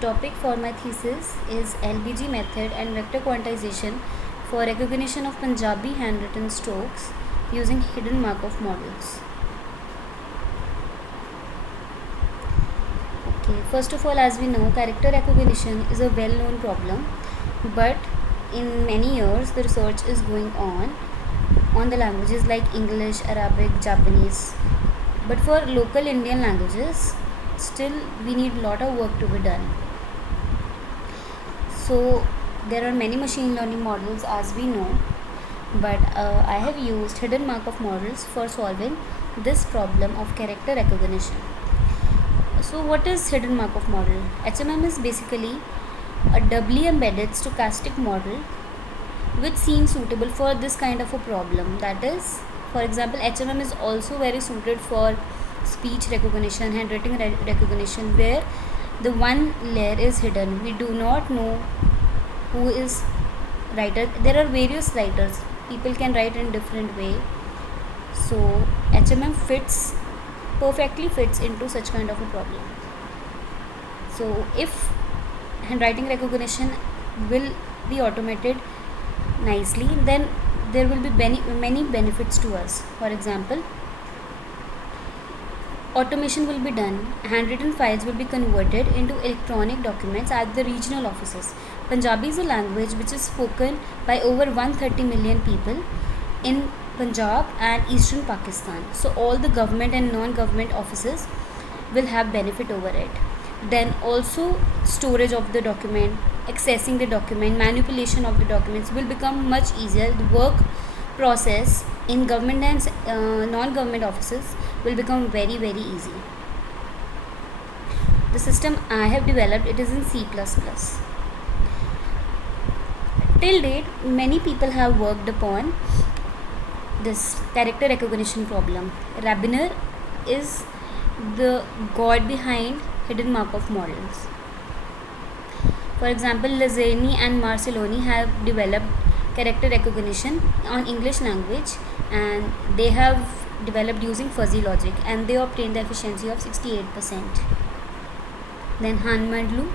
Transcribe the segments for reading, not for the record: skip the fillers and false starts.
topic for my thesis is LBG method and vector quantization for recognition of Punjabi handwritten strokes using hidden Markov models. Okay, first of all, as we know, character recognition is a well-known problem, but in many years the research is going on the languages like English, Arabic, Japanese. But for local Indian languages, still we need a lot of work to be done. So there are many machine learning models, as we know, but I have used hidden Markov models for solving this problem of character recognition. So what is hidden Markov model? HMM is basically a doubly embedded stochastic model which seems suitable for this kind of a problem. That is, for example, HMM is also very suited for speech recognition, handwriting recognition, where the one layer is hidden. We do not know who is writer. There are various writers. People can write in different way. So HMM perfectly fits into such kind of a problem. So if handwriting recognition will be automated nicely, then there will be many benefits to us. For example, automation will be done. Handwritten files will be converted into electronic documents at the regional offices. Punjabi is a language which is spoken by over 130 million people in Punjab and eastern Pakistan. So all the government and non-government offices will have benefit over it. Then also storage of the document, accessing the document, manipulation of the documents will become much easier. The work process in government and non-government offices will become very easy. The system I have developed, it is in C++. Till date, many people have worked upon this character recognition problem. Rabiner is the god behind hidden Markov models. For example, Lazzani and Marcelloni have developed character recognition on English language, and they have developed using fuzzy logic, and they obtained the efficiency of 68%. Then Hanmadlu,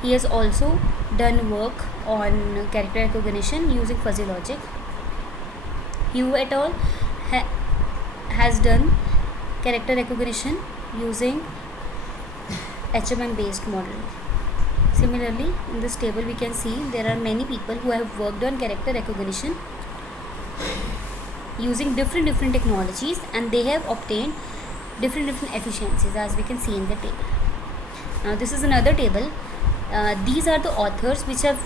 he has also done work on character recognition using fuzzy logic. Yu et al. Has done character recognition using HMM based model. Similarly, in this table we can see there are many people who have worked on character recognition using different technologies, and they have obtained different efficiencies, as we can see in the table. Now this is another table. These are the authors which have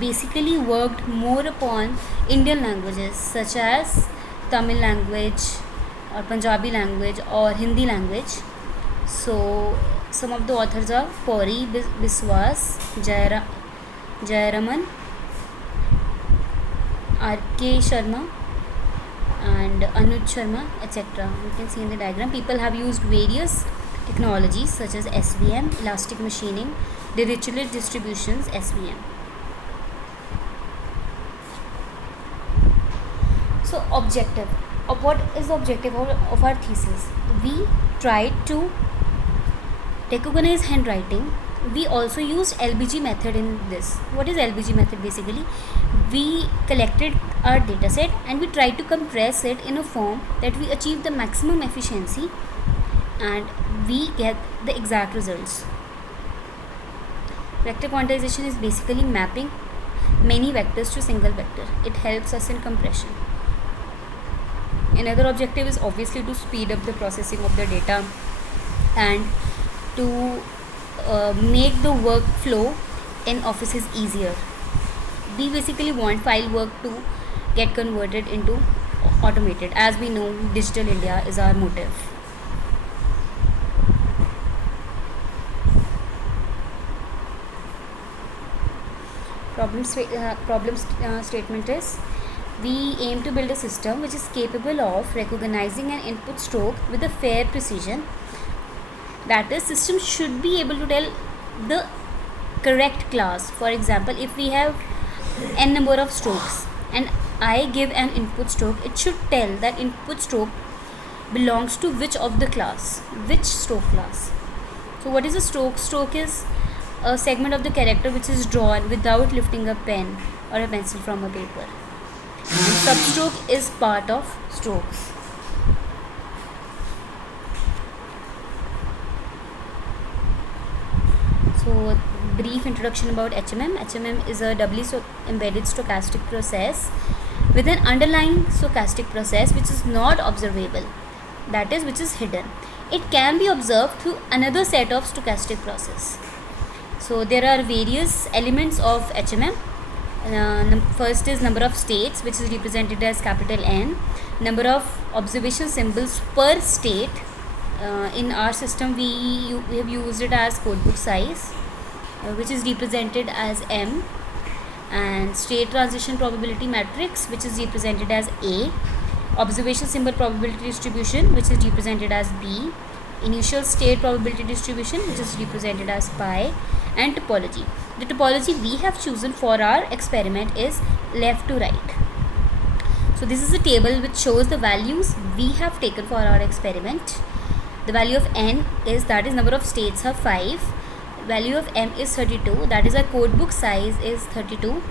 basically worked more upon Indian languages such as Tamil language or Punjabi language or Hindi language. So some of the authors are Pori Biswas, Jayaraman, R.K. Sharma and Anuj Sharma, etc. You can see in the diagram. People have used various technologies such as SVM, elastic machining, Dirichlet distributions, SVM. So objective. What is the objective of our thesis? We tried to recognize handwriting. We also used LBG method in this. What is LBG method? Basically, we collected our data set and we tried to compress it in a form that we achieve the maximum efficiency and we get the exact results. Vector quantization is basically mapping many vectors to single vector. It helps us in compression. Another objective is obviously to speed up the processing of the data and to make the workflow in offices easier. We basically want file work to get converted into automated. As we know, Digital India is our motive. Problem statement is, we aim to build a system which is capable of recognizing an input stroke with a fair precision. That is, system should be able to tell the correct class. For example, if we have n number of strokes and I give an input stroke, it should tell that input stroke belongs to which of the class, which stroke class. So what is a stroke? Stroke is a segment of the character which is drawn without lifting a pen or a pencil from a paper. And substroke is part of strokes. So, brief introduction about HMM. HMM is a doubly embedded stochastic process with an underlying stochastic process which is not observable, that is, which is hidden. It can be observed through another set of stochastic process. So there are various elements of HMM. First is number of states, which is represented as capital N. Number of observation symbols per state. In our system we have used it as codebook size, which is represented as M. And state transition probability matrix, which is represented as A. Observation symbol probability distribution, which is represented as B. Initial state probability distribution, which is represented as pi. And topology. The topology we have chosen for our experiment is left to right. So this is a table which shows the values we have taken for our experiment. The value of N is, that is, number of states are 5. Value of M is 32, that is, our codebook size is 32.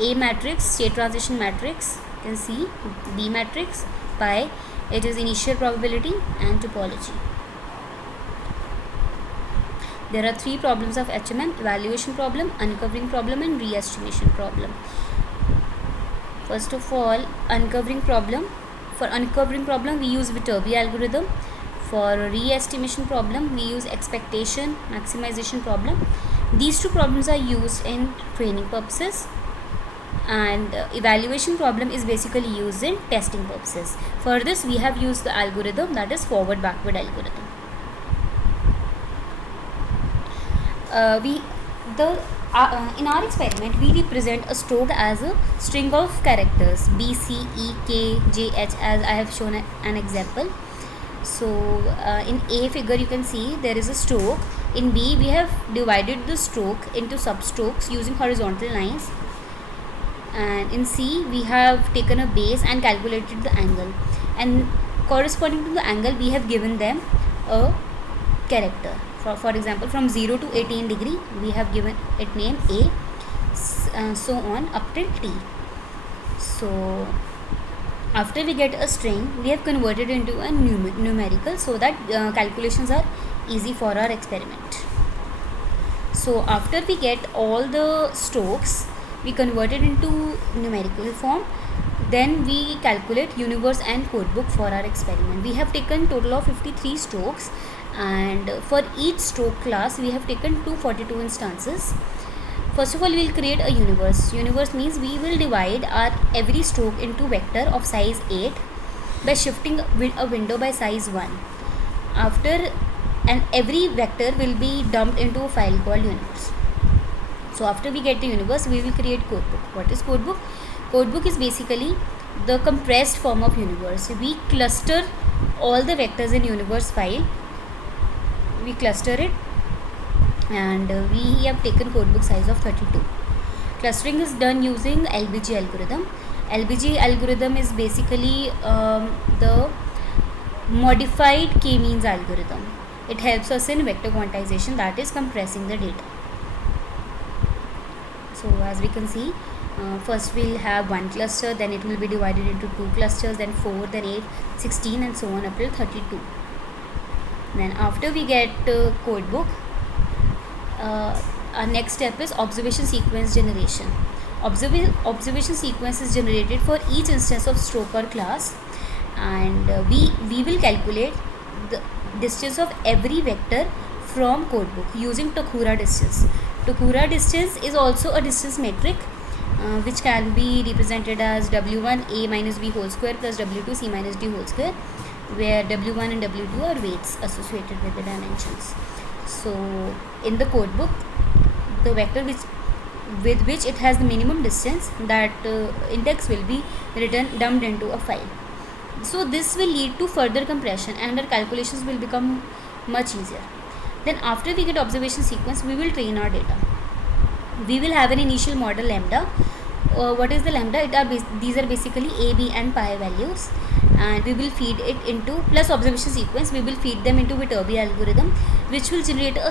A matrix, state transition matrix, you can see. B matrix, pi, it is initial probability, and topology. There are 3 problems of HMM: evaluation problem, uncovering problem, and re-estimation problem. First of all, uncovering problem. For uncovering problem we use Viterbi algorithm. For re-estimation problem we use expectation maximization problem. These 2 problems are used in training purposes, and evaluation problem is basically used in testing purposes. For this we have used the algorithm, that is forward backward algorithm. In our experiment we represent a stroke as a string of characters B, C, E, K, J, H, as I have shown an example. So in A figure you can see there is a stroke. In B we have divided the stroke into substrokes using horizontal lines, and in C we have taken a base and calculated the angle, and corresponding to the angle we have given them a character. For example, from 0 to 18 degree we have given it name A, so on up till T. So after we get a string we have converted into a numerical, so that calculations are easy for our experiment. So after we get all the strokes we convert it into numerical form, then we calculate universe and codebook for our experiment. We have taken total of 53 strokes, and for each stroke class we have taken 242 instances. First of all we will create a universe. Universe means we will divide our every stroke into vector of size 8 by shifting a window by size 1. And every vector will be dumped into a file called universe. So after we get the universe we will create codebook. What is codebook? Codebook is basically the compressed form of universe. We cluster all the vectors in universe file. We cluster it, and we have taken codebook size of 32. Clustering is done using LBG algorithm. LBG algorithm is basically the modified k-means algorithm. It helps us in vector quantization, that is compressing the data. So as we can see, first we'll have one cluster, then it will be divided into 2 clusters, then 4, then 8, 16, and so on up till 32. Then after we get codebook, our next step is observation sequence generation. Observation sequence is generated for each instance of stroke or class, and we will calculate the distance of every vector from codebook using Tokura distance. Tokura distance is also a distance metric which can be represented as W1 A minus B whole square plus W2 C minus D whole square, where W1 and W2 are weights associated with the dimensions. So in the codebook, the vector with which it has the minimum distance, that index will be dumped into a file. So this will lead to further compression and our calculations will become much easier. Then after we get observation sequence, we will train our data. We will have an initial model lambda. What is the lambda? These are basically A, B and pi values, and we will feed it into, plus observation sequence, we will feed them into Viterbi algorithm, which will generate a